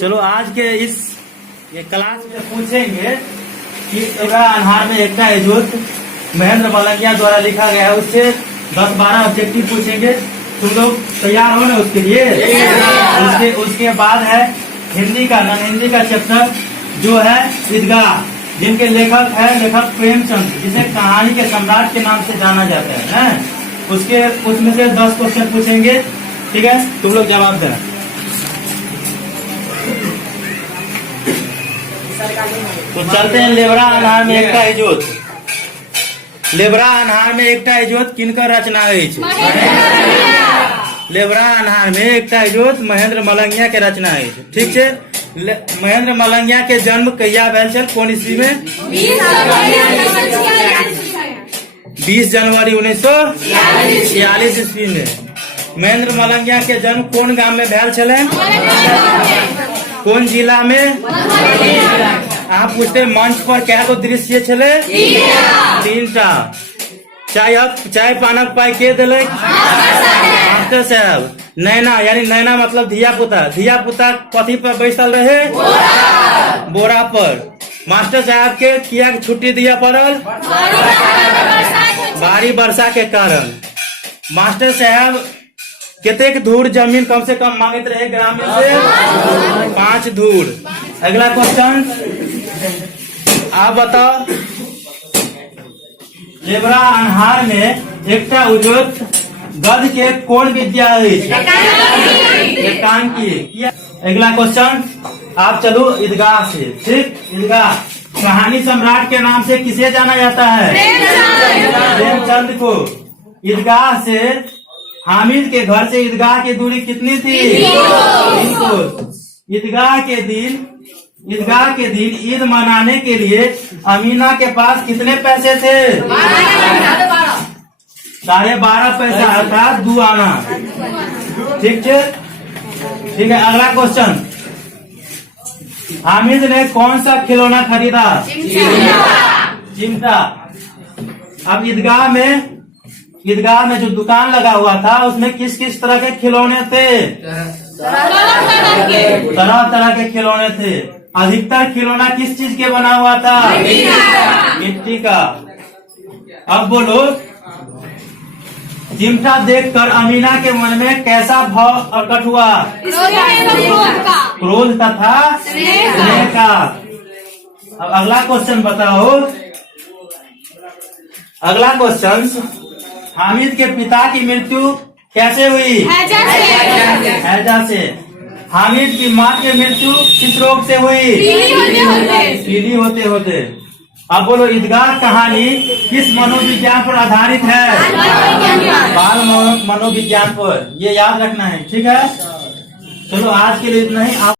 चलो आज के ये क्लास में पूछेंगे कि आधार में एकता इजोत महेंद्र मलंगिया द्वारा लिखा गया है, उससे 10-12 ऑब्जेक्टिव पूछेंगे। तुम लोग तैयार हो ना उसके लिए? उसके बाद है हिंदी का चैप्टर जो है ईदगाह, जिनके लेखक प्रेमचंद, जिसे कहानी के सम्राट के नाम से जाना जाता है। उसमें से 10 क्वेश्चन पूछेंगे, ठीक है? तुम लोग जवाब देना। तो चलते हैं लेबरा अनहार में एकटा इजोत। लेबरा अनहार में एकटा इजोत किनकर रचना है? लेबरा अनहार में एकटा इजोत महेंद्र मलंगिया के रचना है, ठीक है? महेंद्र मलंगिया के जन्म कहिया भेल छल, कोन ईस्वी में? 20 जनवरी 1946 ईस्वी में। महेंद्र मलंगिया के जन्म कोन गांव में भेल छले? कौन जिला में? आप पूछते मंच पर क्या को दृश्य छले? 3टा। चाय पानक पाई के दिले? मास्टर साहब। नैना यानी नैना मतलब धिया पुता कथी पर बैसल रहे? बोरा पर। मास्टर साहब के किया छुट्टी दिया पड़ल? भारी वर्षा के कारण। मास्टर साहब कितने धूर जमीन कम से कम मांगते रहे ग्रामीण से? 5 धूर। अगला क्वेश्चन आप बताओ। लेबरा अनहार में एकटा उजोत गद के कौन विद्या है? एकांकी। अगला क्वेश्चन आप चलो ईदगाह से, ठीक? ईदगाह कहानी सम्राट के नाम से किसे जाना जाता है? प्रेमचंद को। ईदगाह से हामिद के घर से ईदगाह की दूरी कितनी थी? 3 ईदगाह के दिन ईद मनाने के लिए अमीना के पास कितने पैसे थे? 12.5 पैसा, अर्थात 2 आना, ठीक है? अगला क्वेश्चन, हामिद ने कौन सा खिलौना खरीदा? चिमटा। अब ईदगाह में जो दुकान लगा हुआ था उसमें किस किस तरह के खिलौने थे? तरह तरह के खिलौने थे। अधिकतर खिलौना किस चीज के बना हुआ था? मिट्टी का। अब बोलो, चिमटा देखकर अमीना के मन में कैसा भाव प्रकट हुआ? क्रोध तथा स्नेह का। अब अगला क्वेश्चन बताओ। अगला क्वेश्चन, हामिद के पिता की मृत्यु कैसे हुई? हैजा से। हामिद की माँ की मृत्यु किस रोग से हुई? पीली होते। अब बोलो, ईदगाह कहानी किस मनोविज्ञान पर आधारित है? बाल मनोविज्ञान पर। ये याद रखना है, ठीक है? चलो आज के लिए इतना ही।